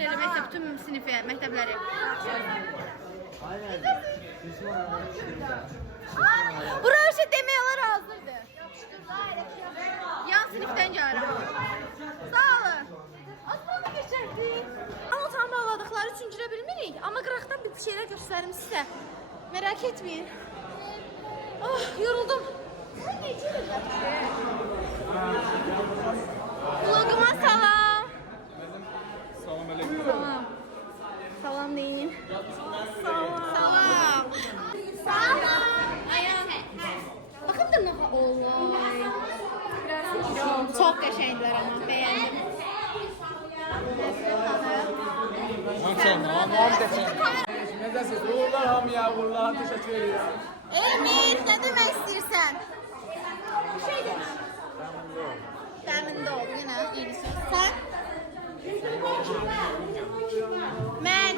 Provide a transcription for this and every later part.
daxil eləməkdə bütün sinifi, məktəbləri. Buraya bir şey demək olar hazırdır. Yan sinifdən gəlirəm. Sağ olun. Aslan mı geçərdik? Ama tam bağladıkları üçün girə bilmirik. Amma qıraqdan bir şeylər göstərim sizə. Merak etmeyin. Oh, yoruldum. Sen geçelim ya. Vloguma salam. Salam aleyküm. Salam. Salam deyin. Salam. Salam. Salam. Ayağım. Bakın da ne olay. Çok qəşənglər ama beğendim. Necəsiz? Uğurlar hamıya, uğurlar. Teşekkür ederim. Emir, ne demek istersen? Bir şey deme. Təmində ol, yine yeni söz. Sen? Mən.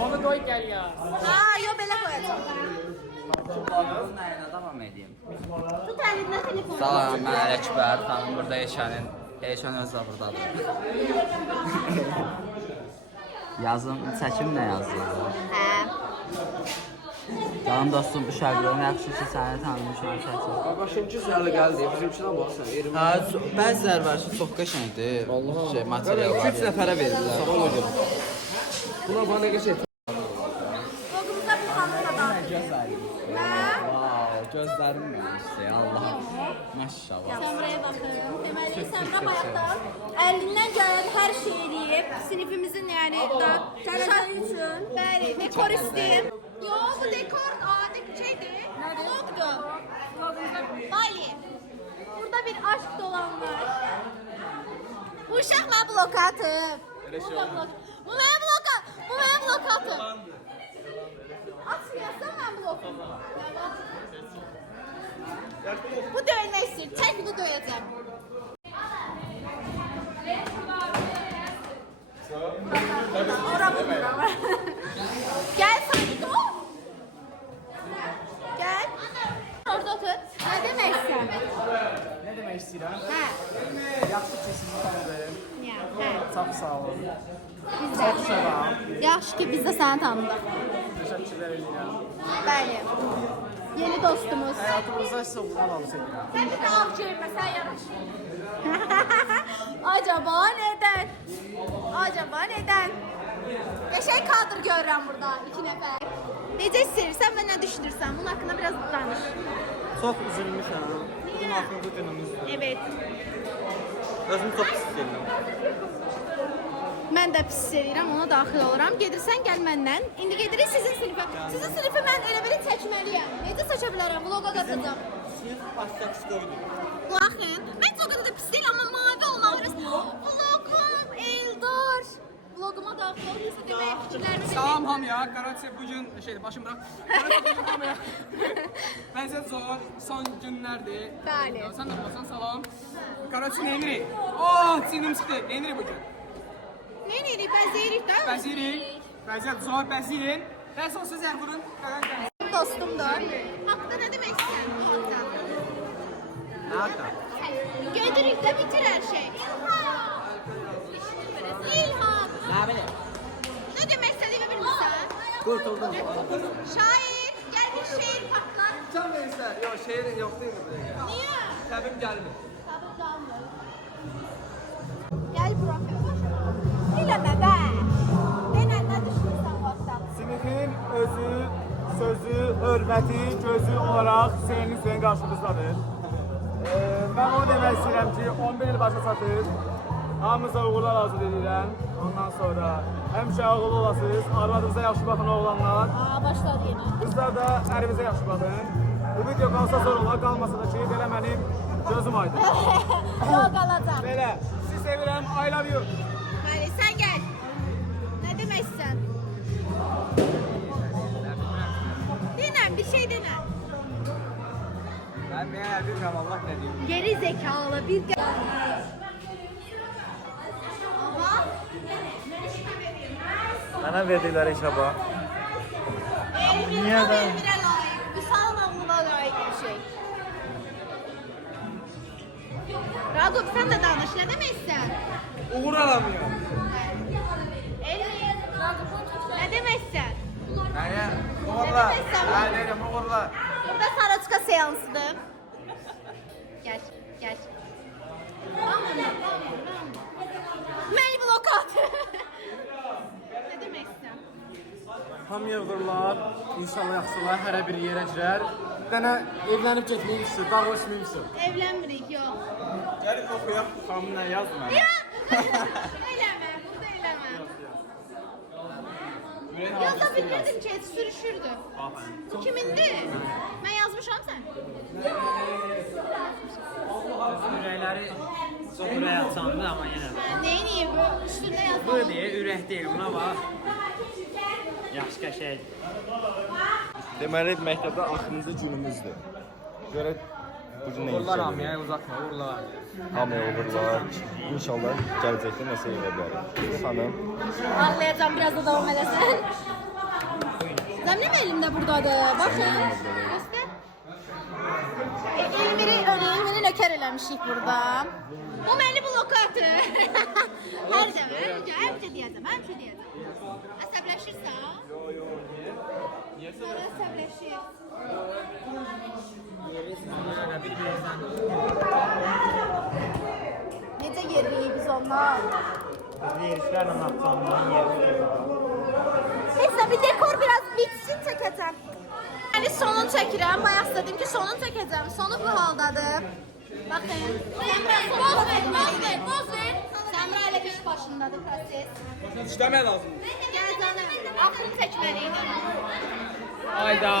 Onu koy gel ya. Ha, yo belə koyacağım. Nəyinə davam edeyim? Tut əlindən telefonu. Salam, mən Ələkbər, xanım burada Eşənin. Eşən öz də buradadır. Yazım, çəkim nə yazıyor? Hə. Canım dostum, bu şərqlərin yaxşı ki, səni tanımışam çəkim. Başıncı səhələ gəldi, bizimkidən baxsan. Hə, bəzilər var ki, çox qəşəngdir. Şey, materiallar. 2-3 nəfərə verirlər. Ona görə. Buna bana geçək. Vlogumuza bir xanımla da. Wow, gözlərim işte, Allah'ım. Maşallah. Sən buraya baxın. Deməli, Səmra bayaqdan əlindən gələn hər şey eləyib. Sinifimizin yəni da şərəfi üçün. Bəli, dekor istəyir. Yo, bu dekor adi şeydir. Vlogdur. Bali. Burada bir aşk dolanlar. Bu uşaq mənə blok atıb. Bu mənə blok atıb. Bu mənə blok atıb. Açmıyorsan mən blokum. Bu döyülmək istəyir. Çək bu döyəcəm. Ora burada. Gel Sadiq o. Gel. Orada otur. Ne demek istiyorsun? Ne demek istiyorum? Hə. Yaxşı ki sizi tanıdım. Ya, hə. Çok sağ olun. Biz Çok də. selam. Yaxşı ki biz də səni tanıdıq. Teşekkürler ederim. Bəli. Yeni dostumuz. Hayatımızda size uğurlar alırsak. Sen bir daha çevirmesen yaraşır. Acaba neden? Acaba neden? Qəşəng kadr görürəm burada 2 nəfər. Necə istəyirsən və nə düşünürsən? Bunun haqqında biraz danış. Çox üzülmüşəm. Bugün 6-cı günümüzdür. Evet. Özümü çox pis edirəm. Mən də pis istəyirəm, ona daxil oluram. Gedirsən gəl məndən. İndi gedirik sizin sinifə. Sizin sinifi mən elə belə çəkməliyəm. Necə seçə bilərəm? Vloqa qatacağam. Sinif başqa psixologidir. Baxın, mən o qədər də pis deyil, amma mavi olmaq istəyirəm. Vlogum Eldar. Vloguma daxil olursa demək fikirlərimi Salam hamıya. Karatse bugün başım bırak. Karatse bugün hamıya. Ben size son günlerdi. Bəli. Sen de basan salam. Karatse neyini? Oh, sinim sıktı. Neyini bugün? Nə edirik? Bəzəyirik də. Bəzirik. Bəzir, zor bəzirin. Ben son söz vurun. Dostumdur. Haqqda nə demək istəyirəm? Nerede? Gedirik də bitir hər şey. İlham. İlham. Ne bileyim? Nə demək istədiyimi bilmirsən? Kurtuldum. Şair, gəl bir şeir patlat. Can verirsən. Yok şehir yok değil mi buraya? Niyə? Təbim gəlmir. Sabır qalmır. Gəl bura. Eləmə bə. Denən nə düşünürsən bu haqda? Sinifin özü, sözü, hörməti, gözü olarak senin karşımızdadır. Ben onu demək istəyirəm ki, 11 il başa çatır. Hamınıza uğurlar arzu edirəm. Ondan sonra həmişə ağıllı olasınız. Arvadınıza yaxşı baxın oğlanlar. Başladı yenə. Qızlar da ərinizə yaxşı baxın. Bu video qalsa sonra olar, qalmasa da ki, belə mənim gözüm aydın. Yol qalacaq. Belə, sizi sevirəm, I love you. Bəli, sən gəl. Nə deməksən? Denən, bir şey denən. Ben meğer bilmiyorum Allah ne diyeyim. Geri zekalı bir gəl. Bana verdiler inşallah. Niye ben? Vüsal namluna layık bir şey. Yaqub, sən də danış, nə deməksən? Uğur alamıyor. Elin, nə deməksən? Nəyə? Uğurlar. Hə, deyirəm, uğurlar. Burada Saraçka seansıdır. Gəl, gəl. Məni blokat. Nə deməksən? Hamıya uğurlar. İnşallah yaxşılar, hərə bir yerə girər. Bir dənə evlənib getməyimsin, dağılışmayımsın. Evlənmirik, yox. Gəlin oxuyaq, xanım nə yazma. Yox! Eləmə, burada eləmə. Yaza bilmirdim ki, sürüşürdü. Bu kimindir? Mən yazmışam sən. Ürəkləri çox ürək açandı, amma yenə. Neyini bu? Üstündə Bu yazmışam. deyə ürək deyil, buna bax. Yaxşı qəşəng. Deməli, məktəbdə axırıncı günümüzdür. Görək bu gün nə Uğurlar işlədir? hamıya, uzatma, uğurlar. Hamıya uğurlar. İnşallah gələcəkdə nəsə edə bilərik. Xanım, Ağlayacağım, biraz da davam edəsən. Zəmnim elimdə buradadır. Baxın. Göstər. Elmiri nökər eləmişik burada. Bu məni blokatı. Həmcə deyəcəm. Əsəbləşirsən? Sonra əsəbləşir. Bir-birimizdən. Necə yerliyik biz onlar? Verişlərlə atsanların yeri. Neyse bir dekor biraz bitsin çəkəcəm. Yəni sonunu çəkirəm. Bayaq dedim ki sonunu çəkəcəm. Sonu bu haldadır. Baxın. Poz ver. Səmra elə iş başındadır proses. İşləmək lazım. Gəl canım. Axırı çəkməliydim. Hayda.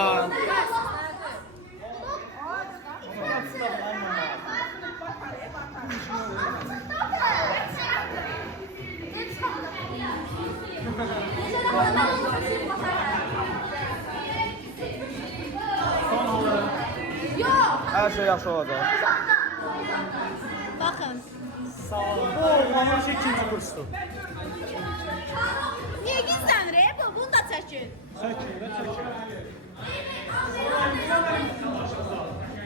Yox. hər şey yaxşı olacaq. Baxın. Onun şey ikinci kursdur. Niyə gizlənir? Bunu da çəkin.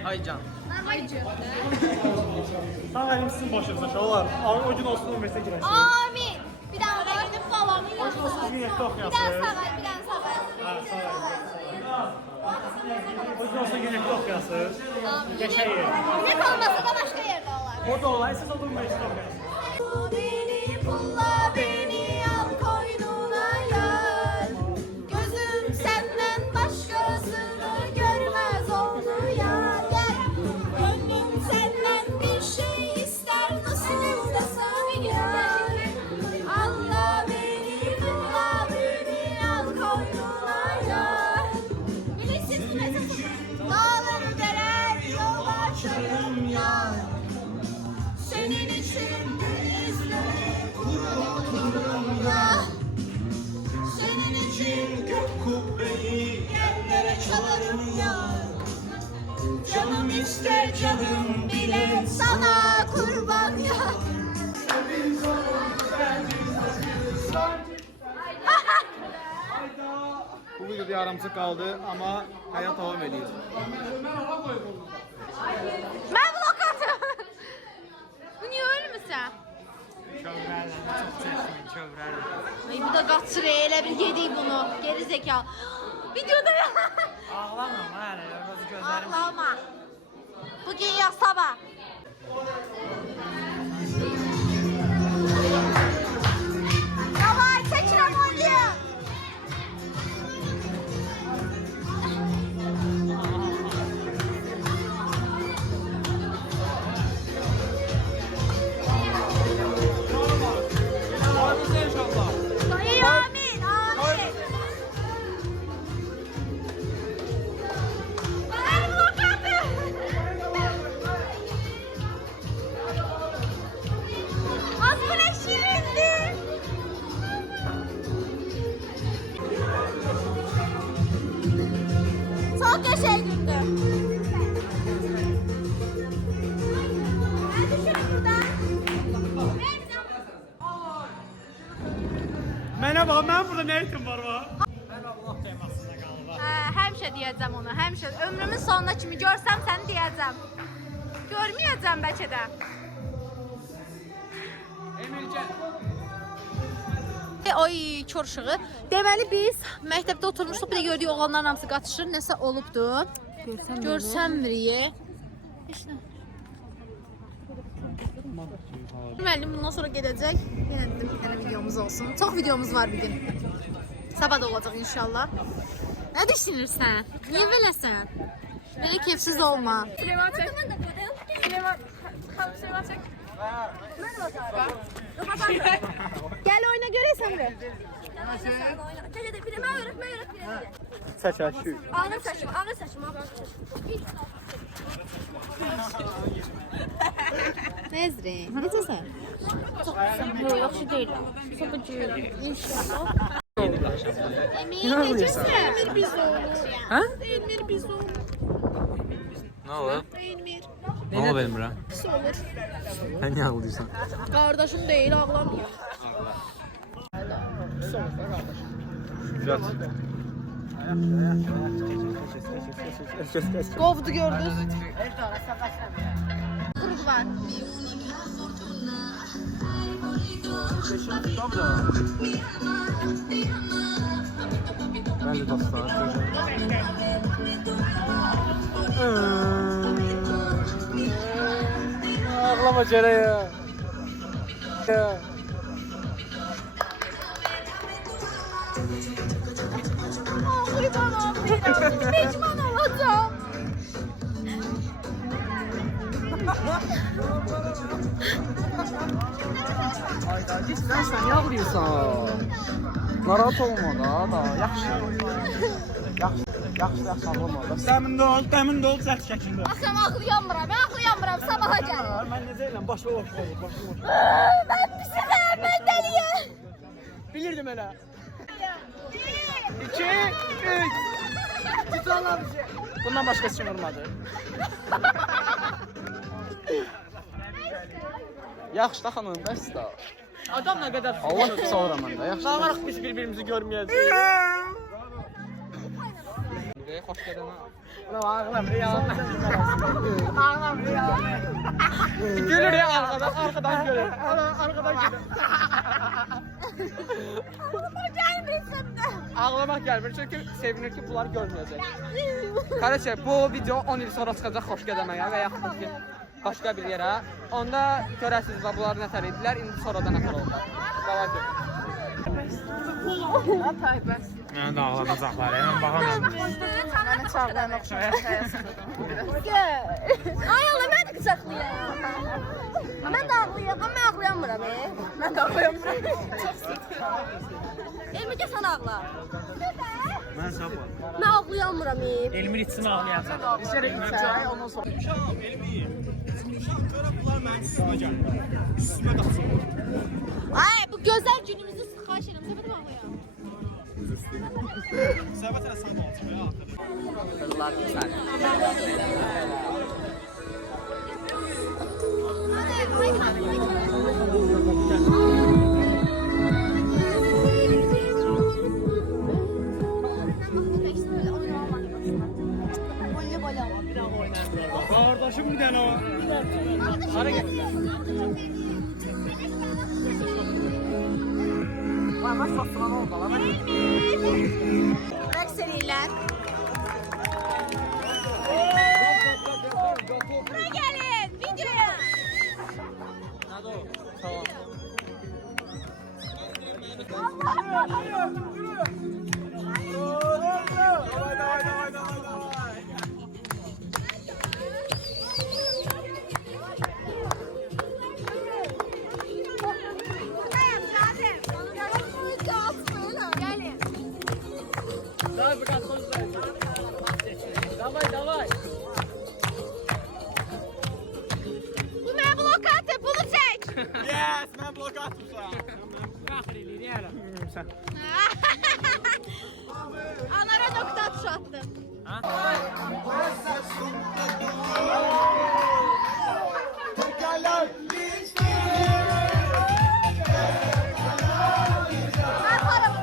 Ay can. Ay canım. Sağ əlim sizin başınıza şalar. O gün olsun üniversitə girərsiniz. Amin. Bir daha oraya gidip babamı yazsın. Gün etdə Bir oxuyasınız. daha sağ ol, bir daha sağ ol. O gün olsun gün etdə oxuyasınız. Qəşəng yer. Yürek olmasa da başka yerde olar. Orada olay, siz o üniversitə oxuyasınız. Beni pulla beni al koynuna yar. Gözüm senden başkasını görmez onu yar. Gel. Gönlüm senden bir şey ister nasıl da yar. Allah beni pulla beni al koynuna yar. Bilirsiniz mi? Dağları deler yol açarım yar. Senin için denizleri kuruturum ya. Senin için gök kubbeyi yerlere çalarım ya. Canım ister canım bile sana kurban ya. Bu videoda yarımçı qaldı, amma həyat davam edir. Ben blokatım. Bu niye ölmüsən? Kövrərlə, çox çəkdim, kövrərlə. Ay bu da qaçır elə bir yedik bunu. Geri zekalı. Videoda ya. Ağlamam, hələ, yoxsa gözlərim. Ağlama. Bugün ya sabah. Davay çəkirəm oynayın. Ay amin amin. Ay blokatı. Az bu ne şirindi. Çok yaşaydındı. Ben düşürüm buradan. Mənə bax, mənim burada nə etim var va? Həmişə deyəcəm onu, həmişə. Ömrümün sonuna kimi görsəm səni deyəcəm. Görməyəcəm bəlkə də. Ay çorşuğu. Deməli biz məktəbdə oturmuşduq, bir də gördük oğlanların hamısı qaçışır, nəsə olubdu. Görsənmirik. Heç nə. Müəllim bundan sonra gedəcək. Yenə dedim bir dənə videomuz olsun. Çox videomuz var bir gün. Sabah da olacaq inşallah. Nə düşünürsən? Niyə beləsən? Belə keyfsiz olma. Gel oyna göreysen mi? Çəkəşi. Ağır saçma, ağır saçma. Nezri, necəsən? Çox güzel. Yox, yaxşı deyiləm. Sapıcıyım. İnşallah. Emir, necəsən? Emir biz olur. Hə? Emir biz olur. Nə olur? Emir. Nə olub Elmirə? Pis olur. Sən niyə ağlayırsan? Qardaşım deyil, ağlamıyor. Qovdu gördünüz. Qrup var. Bəli dostlar. Ağlama Cərə ya. Qurban olayım. Pişman olacağım. Sən niyə ağlayırsan? Narahat olma da, yaxşı. Yaxşı ağlama da. Təmin ol, çək şəkildə. Axşam ağlayamıram, mən ağlayamıram, sabaha gəl. Mən necə eləm, başqa boş olur, başqa boş. Mən pisəm, mən deliyəm. Bilirdim elə. 2, 3. Tutalım. Bundan başqa kim olmadı? Yaxşı da xanım, bəs də. Adam nə qədər Allah pis oluram mən də, yaxşı. Bağırıq biz bir-birimizi görməyəcəyik. Xoş gələn. Ağlam ya. Ağlam ya. Gülür ya arkadan gülür. Arkadan gülür. ağlama gəlmirsən də. Ağlamak gelmir çünkü sevinir ki bunlar görmeyecek. Kardeşler bu video 10 il sonra çıkacak hoş gedəməyə və yaxud ki başqa bir yerə. Onda görəsiniz və bunlar nətər idilər, indi sonradan nətər oldular. Qala görün. Mən də ağlanacaqlar, mən baxamam. Mənə çağlayan oxşayır. Ay Allah, mən də qıcaqlıyam. Mən də ağlayam, amma mən ağlayamıram. Mən də ağlayamıram. Elmi gəl sən ağla. Mən sabah. Mən ağlayamıram. Elmir içsin ağlayacaq. İçeri gitsən, ondan sonra. Uşağım, elmi. Uşağım, görə bunlar mənim üstümə gəlir. Üstümə qaçır. Ay, bu gözəl günümüzü xahiş edirəm. Səbət ağlayam. Səbət elə sağ olacaq ya. Bunlar güzel. Qardaşım bir dənə o. Hara get. Ama çok sıman oldu lan. Rəqs eləyirlər. Bura gəlin, videoya. Давай. Bu mənə blok atdı, bunu çək. Yes, mən blok atmışam. Anara nokta atışı attım. Ben paramı